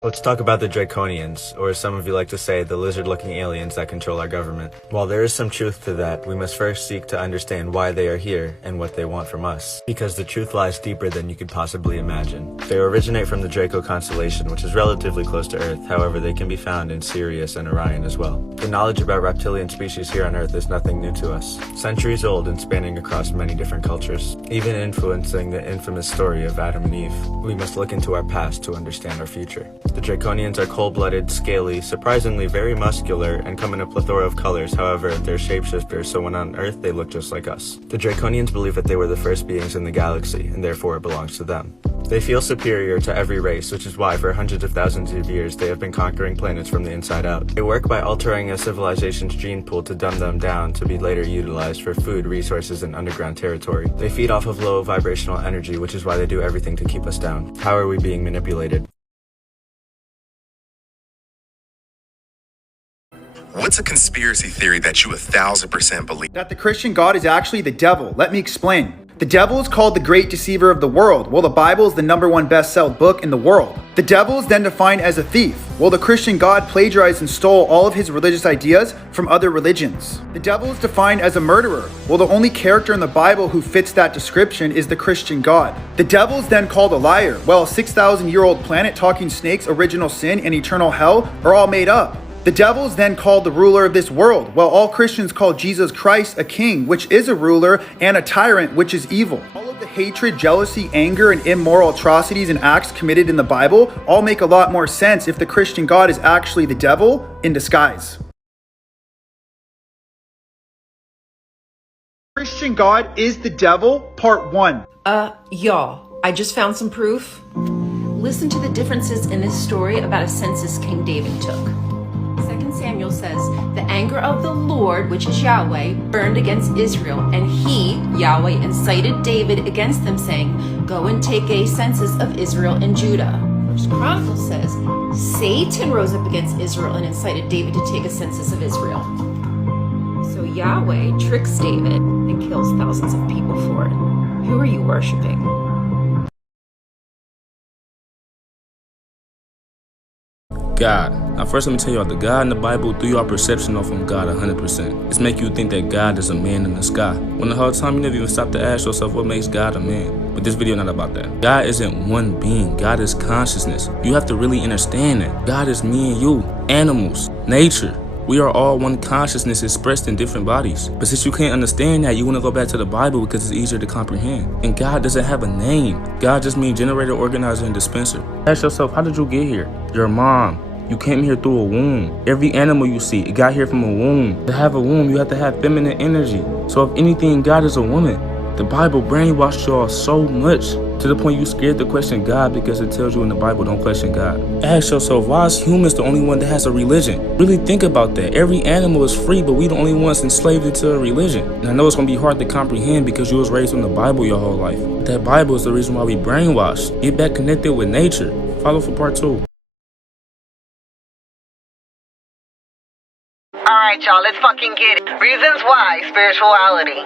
Let's talk about the Draconians, or as some of you like to say, the lizard-looking aliens that control our government. While there is some truth to that, we must first seek to understand why they are here and what they want from us, because the truth lies deeper than you could possibly imagine. They originate from the Draco constellation, which is relatively close to Earth. However, they can be found in Sirius and Orion as well. The knowledge about reptilian species here on Earth is nothing new to us. Centuries old and spanning across many different cultures, even influencing the infamous story of Adam and Eve. We must look into our past to understand our future. The Draconians are cold-blooded, scaly, surprisingly very muscular, and come in a plethora of colors. However, they're shapeshifters, so when on Earth, they look just like us. The Draconians believe that they were the first beings in the galaxy, and therefore it belongs to them. They feel superior to every race, which is why for hundreds of thousands of years they have been conquering planets from the inside out. They work by altering a civilization's gene pool to dumb them down to be later utilized for food, resources, and underground territory. They feed off of low vibrational energy, which is why they do everything to keep us down. How are we being manipulated? What's a conspiracy theory that you 1000% believe? That the Christian God is actually the devil. Let me explain. The devil is called the great deceiver of the world. Well, the Bible is the #1 best-selling book in the world. The devil is then defined as a thief. Well, the Christian God plagiarized and stole all of his religious ideas from other religions. The devil is defined as a murderer. Well, the only character in the Bible who fits that description is the Christian God. The devil is then called a liar. Well, a 6,000-year-old planet, talking snakes, original sin, and eternal hell are all made up. The devil is then called the ruler of this world, while all Christians call Jesus Christ a king, which is a ruler, and a tyrant, which is evil. All of the hatred, jealousy, anger, and immoral atrocities and acts committed in the Bible all make a lot more sense if the Christian God is actually the devil in disguise. Christian God is the devil, part 1. Y'all, I just found some proof. Listen to the differences in this story about a census King David took. 2 Samuel says, the anger of the Lord, which is Yahweh, burned against Israel, and he, Yahweh, incited David against them, saying, go and take a census of Israel and Judah. 1 Chronicles says, Satan rose up against Israel and incited David to take a census of Israel. So Yahweh tricks David and kills thousands of people for it. Who are you worshiping? God. Now first let me tell y'all, the God in the Bible threw your perception off from God 100%. It's make you think that God is a man in the sky, when the whole time you never even stop to ask yourself what makes God a man. But this video not about that. God isn't one being. God is consciousness. You have to really understand that. God is me and you, animals, nature. We are all one consciousness expressed in different bodies. But since you can't understand that, you want to go back to the Bible because it's easier to comprehend. And God doesn't have a name. God just means generator, organizer, and dispenser. Ask yourself, how did you get here? Your mom. You came here through a womb. Every animal you see, it got here from a womb. To have a womb, you have to have feminine energy. So if anything, God is a woman. The Bible brainwashed y'all so much to the point you scared to question God because it tells you in the Bible don't question God. Ask yourself, why is humans the only one that has a religion? Really think about that. Every animal is free, but we the only ones enslaved into a religion. And I know it's going to be hard to comprehend because you was raised in the Bible your whole life. But that Bible is the reason why we brainwashed. Get back connected with nature. Follow for part 2. Alright, y'all, let's fucking get it. Reasons why spirituality.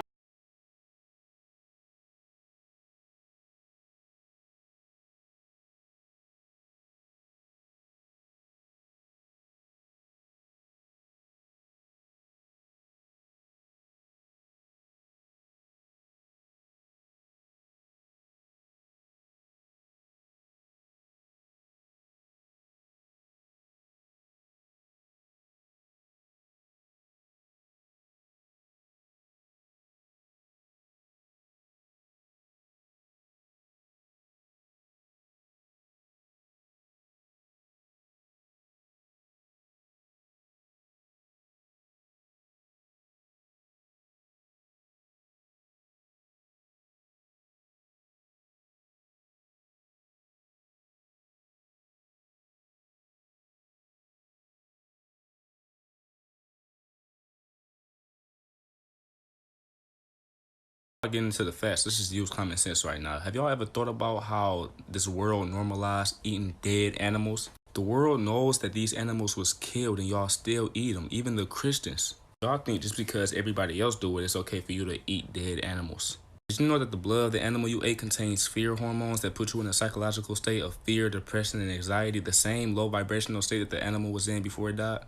Getting into the facts, let's just use common sense right now. Have y'all ever thought about how this world normalized eating dead animals? The world knows that these animals was killed and y'all still eat them, even the Christians. Y'all think just because everybody else do it, it's okay for you to eat dead animals. Did you know that the blood of the animal you ate contains fear hormones that put you in a psychological state of fear, depression, and anxiety, the same low vibrational state that the animal was in before it died?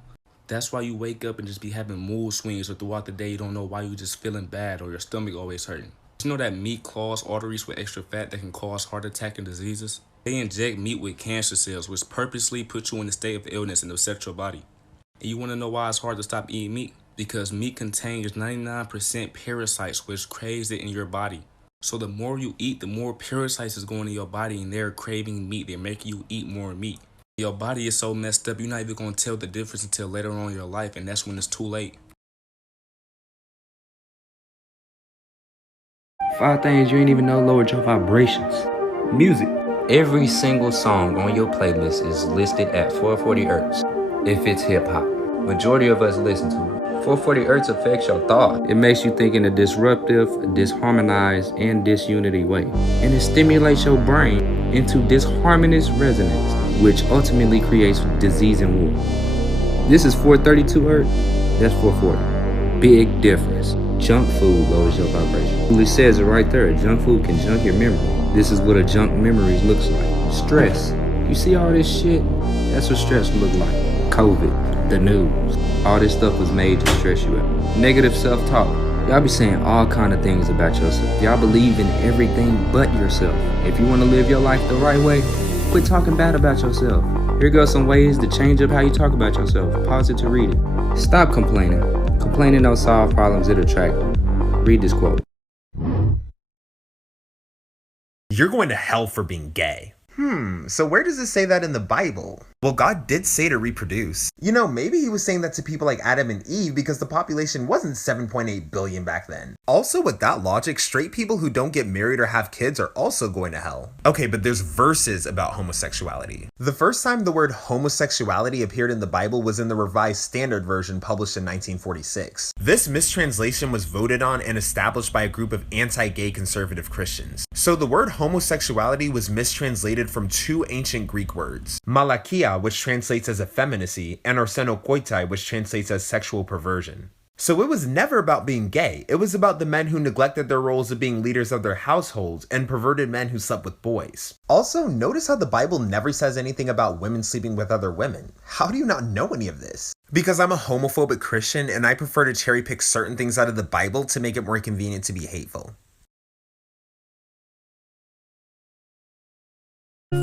That's why you wake up and just be having mood swings, or throughout the day you don't know why you just feeling bad or your stomach always hurting. You know that meat clogs arteries with extra fat that can cause heart attack and diseases? They inject meat with cancer cells, which purposely put you in a state of illness and upset your body. And you want to know why it's hard to stop eating meat? Because meat contains 99% parasites, which craves it in your body. So the more you eat, the more parasites is going in your body, and they're craving meat. They're making you eat more meat. Your body is so messed up, you're not even going to tell the difference until later on in your life, and that's when it's too late. 5 things you ain't even know lowered your vibrations. Music. Every single song on your playlist is listed at 440 Hz if it's hip-hop. Majority of us listen to it. 440 Hz affects your thought. It makes you think in a disruptive, disharmonized, and disunity way. And it stimulates your brain into disharmonious resonance, which ultimately creates disease and war. This is 432 Hz. That's 440. Big difference. Junk food lowers your vibration. It says it right there. Junk food can junk your memory. This is what a junk memory looks like. Stress. You see all this shit? That's what stress look like. COVID, the news. All this stuff was made to stress you out. Negative self-talk. Y'all be saying all kind of things about yourself. Y'all believe in everything but yourself. If you want to live your life the right way, quit talking bad about yourself. Here goes some ways to change up how you talk about yourself. Pause it to read it. Stop complaining. Complaining don't solve problems, it attracts them. Read this quote. You're going to hell for being gay. So where does it say that in the Bible? Well, God did say to reproduce. You know, maybe he was saying that to people like Adam and Eve because the population wasn't 7.8 billion back then. Also, with that logic, straight people who don't get married or have kids are also going to hell. Okay, but there's verses about homosexuality. The first time the word homosexuality appeared in the Bible was in the Revised Standard Version published in 1946. This mistranslation was voted on and established by a group of anti-gay conservative Christians. So the word homosexuality was mistranslated from 2 ancient Greek words, malakia, which translates as effeminacy, and arsenokoitai, which translates as sexual perversion. So it was never about being gay. It was about the men who neglected their roles of being leaders of their households and perverted men who slept with boys. Also, notice how the Bible never says anything about women sleeping with other women. How do you not know any of this? Because I'm a homophobic Christian and I prefer to cherry pick certain things out of the Bible to make it more convenient to be hateful.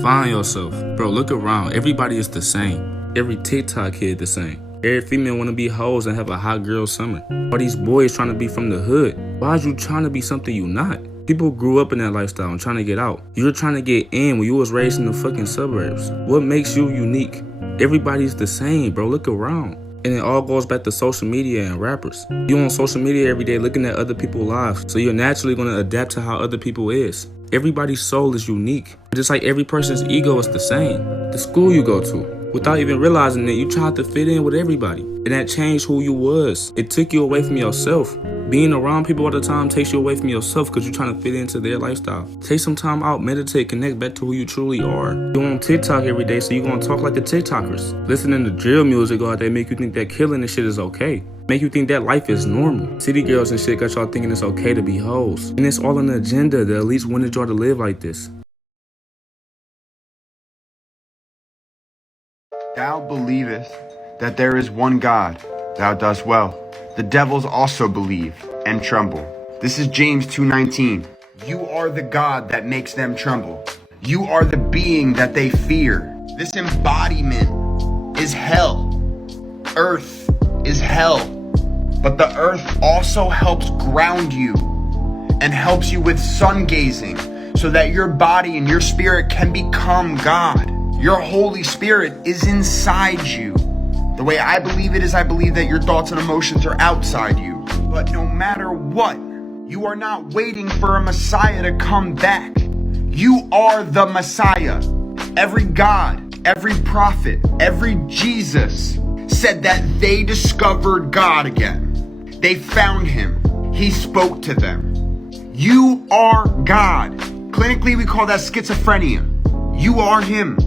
Find yourself. Bro, look around. Everybody is the same. Every TikTok kid the same. Every female want to be hoes and have a hot girl summer. All these boys trying to be from the hood. Why are you trying to be something you not? People grew up in that lifestyle and trying to get out. You're trying to get in when you was raised in the fucking suburbs. What makes you unique? Everybody's the same, bro. Look around. And it all goes back to social media and rappers. You on social media every day looking at other people's lives, so you're naturally going to adapt to how other people is. Everybody's soul is unique. Just like every person's ego is the same. The school you go to, without even realizing that you tried to fit in with everybody. And that changed who you was. It took you away from yourself. Being around people all the time takes you away from yourself because you're trying to fit into their lifestyle. Take some time out, meditate, connect back to who you truly are. You're on TikTok every day, so you're going to talk like the TikTokers. Listening to drill music all day make you think that killing and shit is okay. Make you think that life is normal. City girls and shit got y'all thinking it's okay to be hoes. And it's all an agenda. The elites wanted y'all to live like this. Thou believest that there is one God, thou dost well. The devils also believe and tremble. This is James 2:19. You are the God that makes them tremble. You are the being that they fear. This embodiment is hell. Earth is hell. But the earth also helps ground you and helps you with sun gazing so that your body and your spirit can become God. Your Holy Spirit is inside you. The way I believe it is, I believe that your thoughts and emotions are outside you. But no matter what, you are not waiting for a Messiah to come back. You are the Messiah. Every God, every prophet, every Jesus said that they discovered God again. They found him. He spoke to them. You are God. Clinically, we call that schizophrenia. You are him.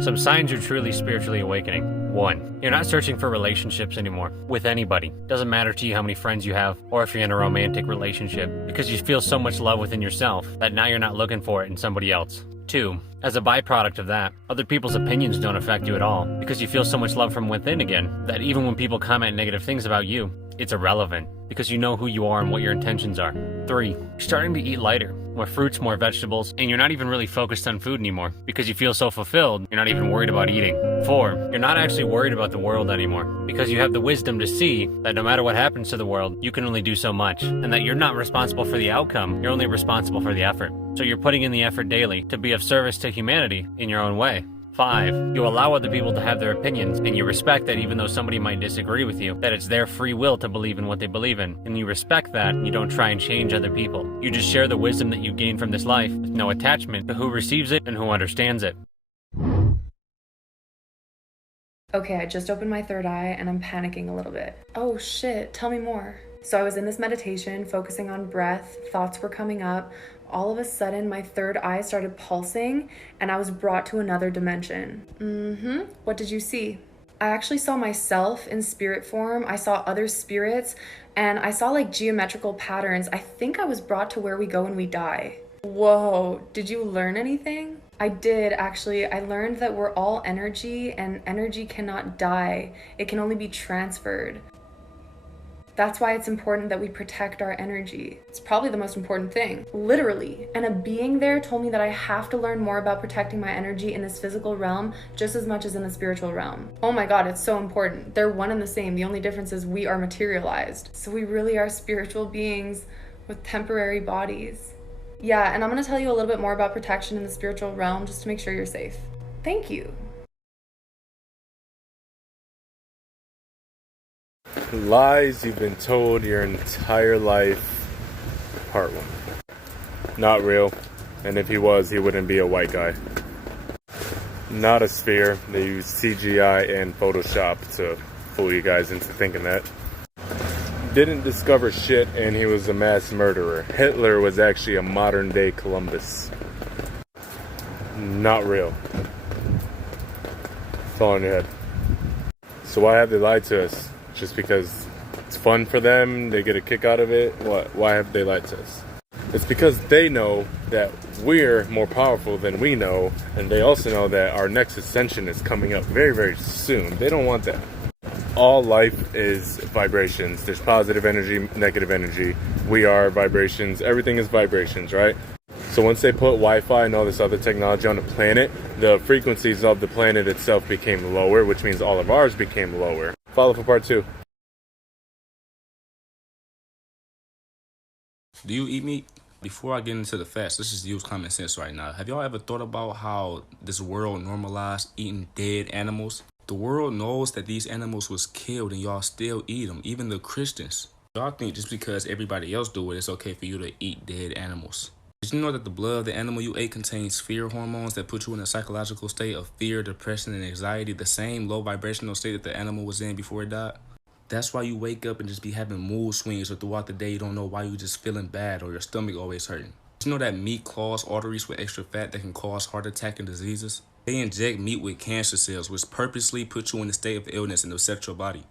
Some signs you're truly spiritually awakening. 1. You're not searching for relationships anymore with anybody. Doesn't matter to you how many friends you have or if you're in a romantic relationship because you feel so much love within yourself that now you're not looking for it in somebody else. 2. As a byproduct of that, other people's opinions don't affect you at all because you feel so much love from within again that even when people comment negative things about you, it's irrelevant because you know who you are and what your intentions are. 3. You're starting to eat lighter. More fruits, more vegetables, and you're not even really focused on food anymore because you feel so fulfilled, you're not even worried about eating. 4. You're not actually worried about the world anymore because you have the wisdom to see that no matter what happens to the world, you can only do so much and that you're not responsible for the outcome, you're only responsible for the effort. So you're putting in the effort daily to be of service to humanity in your own way. 5. You allow other people to have their opinions, and you respect that even though somebody might disagree with you, that it's their free will to believe in what they believe in, and you respect that, and you don't try and change other people. You just share the wisdom that you gain from this life with no attachment to who receives it and who understands it. Okay, I just opened my third eye and I'm panicking a little bit. Oh shit, tell me more. So I was in this meditation, focusing on breath, thoughts were coming up. All of a sudden, my third eye started pulsing and I was brought to another dimension. What did you see? I actually saw myself in spirit form. I saw other spirits and I saw like geometrical patterns. I think I was brought to where we go when we die. Whoa, did you learn anything? I did actually. I learned that we're all energy and energy cannot die. It can only be transferred. That's why it's important that we protect our energy. It's probably the most important thing, literally. And a being there told me that I have to learn more about protecting my energy in this physical realm just as much as in the spiritual realm. Oh my God, it's so important. They're one and the same. The only difference is we are materialized. So we really are spiritual beings with temporary bodies. Yeah, and I'm gonna tell you a little bit more about protection in the spiritual realm just to make sure you're safe. Thank you. Lies you've been told your entire life, part 1. Not real, and if he was, he wouldn't be a white guy. Not a sphere. They use CGI and Photoshop to fool you guys into thinking that. Didn't discover shit, and he was a mass murderer. Hitler was actually a modern day Columbus. Not real. It's all in your head. So why have they lied to us? Just because it's fun for them, they get a kick out of it? What? Why have they lied to us? It's because they know that we're more powerful than we know, and they also know that our next ascension is coming up very, very soon. They don't want that. All life is vibrations. There's positive energy, negative energy. We are vibrations. Everything is vibrations, right? So once they put Wi-Fi and all this other technology on the planet, the frequencies of the planet itself became lower, which means all of ours became lower. Follow for part 2. Do you eat meat? Before I get into the facts, let's just use common sense right now. Have y'all ever thought about how this world normalized eating dead animals? The world knows that these animals was killed and y'all still eat them, even the Christians. Y'all think just because everybody else do it, it's okay for you to eat dead animals. Did you know that the blood of the animal you ate contains fear hormones that put you in a psychological state of fear, depression, and anxiety, the same low vibrational state that the animal was in before it died? That's why you wake up and just be having mood swings, or throughout the day you don't know why you just feeling bad or your stomach always hurting. Did you know that meat clogs arteries with extra fat that can cause heart attack and diseases? They inject meat with cancer cells, which purposely put you in a state of illness and upset your body.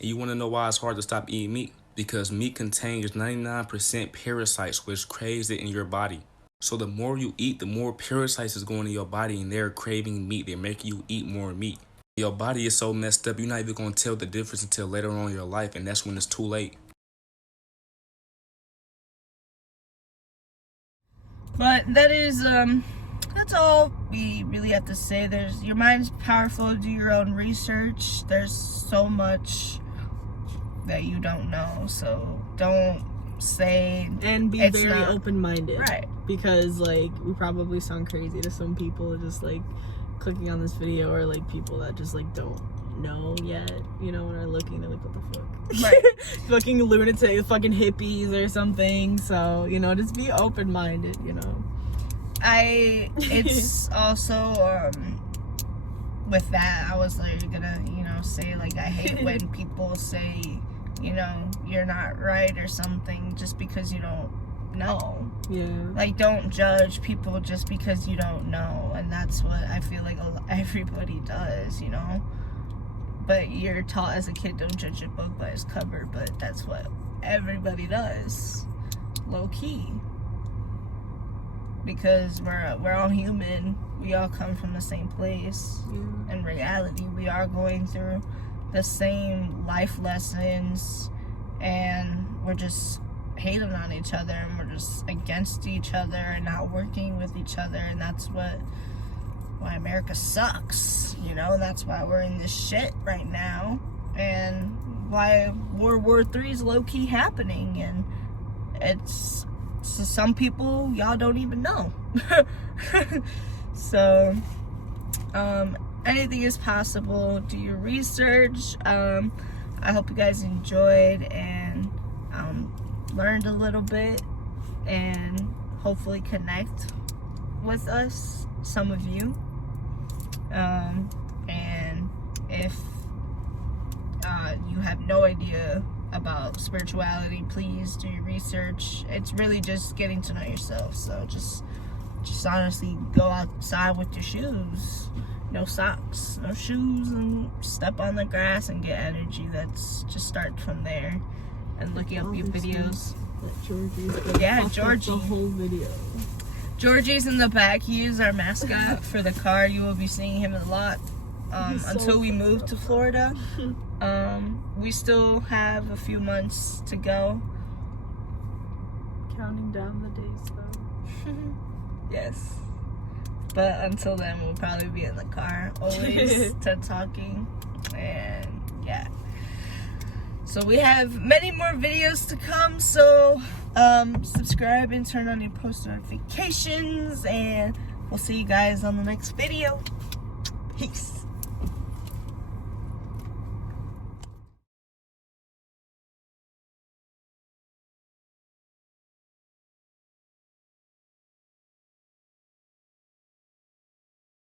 And you want to know why it's hard to stop eating meat? Because meat contains 99% parasites, which craves it in your body. So the more you eat, the more parasites is going in your body, and they're craving meat. They're making you eat more meat. Your body is so messed up, you're not even going to tell the difference until later on in your life, and that's when it's too late. But that is, that's all we really have to say. Your mind's powerful, do your own research. There's so much that you don't know, so don't say, and be very open-minded, right? Because like we probably sound crazy to some people just like clicking on this video, or like people that just like don't know yet, you know, when they're looking, they're like, what the fuck, right? Fucking lunatic, fucking hippies or something. So, you know, just be open-minded, you know. It's also with that, I was like gonna, you know, say like I hate when people say, you know, you're not right or something just because you don't know. Yeah. Like, don't judge people just because you don't know, and that's what I feel like everybody does, you know. But you're taught as a kid, don't judge a book by its cover, but that's what everybody does, low key. Because we're all human, we all come from the same place. Yeah. In reality, we are going through the same life lessons, and we're just hating on each other, and we're just against each other and not working with each other, and that's why America sucks, you know. That's why we're in this shit right now, and why World War III is low-key happening, and it's so some people y'all don't even know. So anything is possible. Do your research. I hope you guys enjoyed and learned a little bit, and hopefully connect with us, some of you. And if you have no idea about spirituality, please do your research. It's really just getting to know yourself. So just honestly go outside with your shoes, no socks, no shoes, and step on the grass and get energy. That's just start from there, and looking up your videos. Yeah, Georgie. The whole video. Georgie's in the back. He is our mascot for the car. You will be seeing him a lot until we move to Florida. We still have a few months to go. Counting down the days, though. Yes. But until then, we'll probably be in the car always talking. And yeah. So we have many more videos to come. So subscribe and turn on your post notifications. And we'll see you guys on the next video. Peace.